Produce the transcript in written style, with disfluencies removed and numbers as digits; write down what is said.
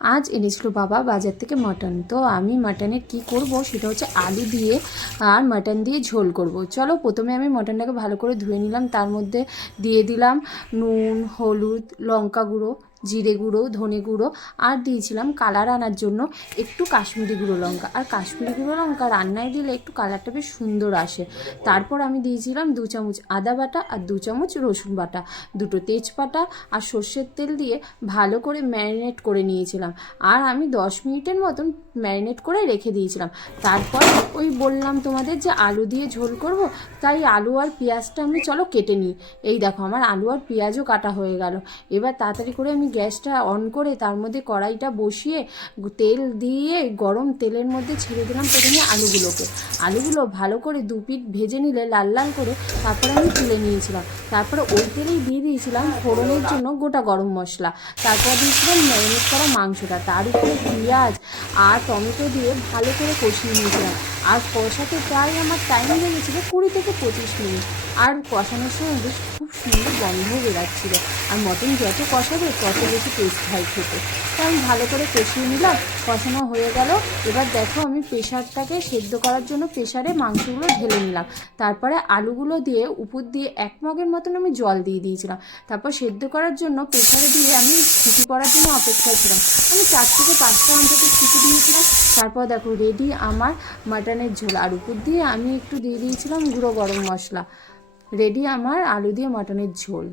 আজ এনেছিল বাবা বাজার থেকে মটন। তো আমি মটনের কি করব সেটা হচ্ছে আলু দিয়ে আর মটন দিয়ে ঝোল করব। চলো প্রথমে আমি মটনটাকে ভালো করে ধুয়ে নিলাম, তার মধ্যে দিয়ে দিলাম নুন, হলুদ, লঙ্কা গুঁড়ো, জিরে গুঁড়ো, ধনে গুঁড়ো, আর দিয়েছিলাম কালার আনার জন্য একটু কাশ্মীরি গুঁড়ো লঙ্কা। আর কাশ্মীরি গুঁড়ো লঙ্কা রান্নায় দিলে একটু কালারটা বেশ সুন্দর আসে। তারপর আমি দিয়েছিলাম 2 চামচ আদা বাটা আর 2 চামচ রসুন বাটা, দুটো তেজপাতা আর সর্ষের তেল দিয়ে ভালো করে ম্যারিনেট করে নিয়েছিলাম। আর আমি 10 মিনিটের মতন ম্যারিনেট করে রেখে দিয়েছিলাম। তারপর ওই বললাম তোমাদের যে আলু দিয়ে ঝোল করব, তাই আলু আর পেঁয়াজটা আমি চলো কেটে নিই। এই দেখো আমার আলু আর পেঁয়াজও কাটা হয়ে গেল। এবার তাড়াতাড়ি করে আমি গ্যাসটা অন করে তার মধ্যে কড়াইটা বসিয়ে তেল দিয়ে গরম তেলের মধ্যে ছেড়ে দিলাম প্রথমে আলুগুলো ভালো করে 2 পিঠ ভেজে নিলে লাল লাল করে তারপরে আমি তুলে নিয়েছিলাম। তারপরে ওই তেলেই দিয়ে দিয়েছিলাম ফোড়নের জন্য গোটা গরম মশলা, তারপর দিয়েছিলাম ম্যারিনেট করা মাংসটা, তার উপরে পেঁয়াজ আর টমেটো দিয়ে ভালো করে কষিয়ে নিয়েছিলাম। আর কষাতে প্রায় আমার টাইম লেগেছিলো 20 থেকে 25 মিনিট। আর কষানোর সময় বেশ খুব সুন্দর গন্ধও বেরাচ্ছিল। আর মটন যত কষাবে তত বেশি টেস্ট হয় খেতে। তো আমি ভালো করে কষিয়ে নিলাম, কষানো হয়ে গেল। এবার দেখো আমি প্রেশারটাকে সেদ্ধ করার জন্য প্রেশারে মাংসগুলো ঢেলে নিলাম। তারপরে আলুগুলো দিয়ে উপর দিয়ে 1 মগের মতন আমি জল দিয়ে দিয়েছিলাম। তারপর সেদ্ধ করার জন্য প্রেশারে দিয়ে আমি সিটি পড়ার জন্য অপেক্ষায় ছিলাম। আমি 4 থেকে 5টা অন্তত সিটি দিয়েছিলাম। তারপর দেখো রেডি আমার মাটনের ঝোল। আর উপর দিয়ে আমি একটু দিয়ে দিয়েছিলাম গুঁড়ো গরম মশলা। রেডি আমার আলু দিয়ে মাটনের ঝোল।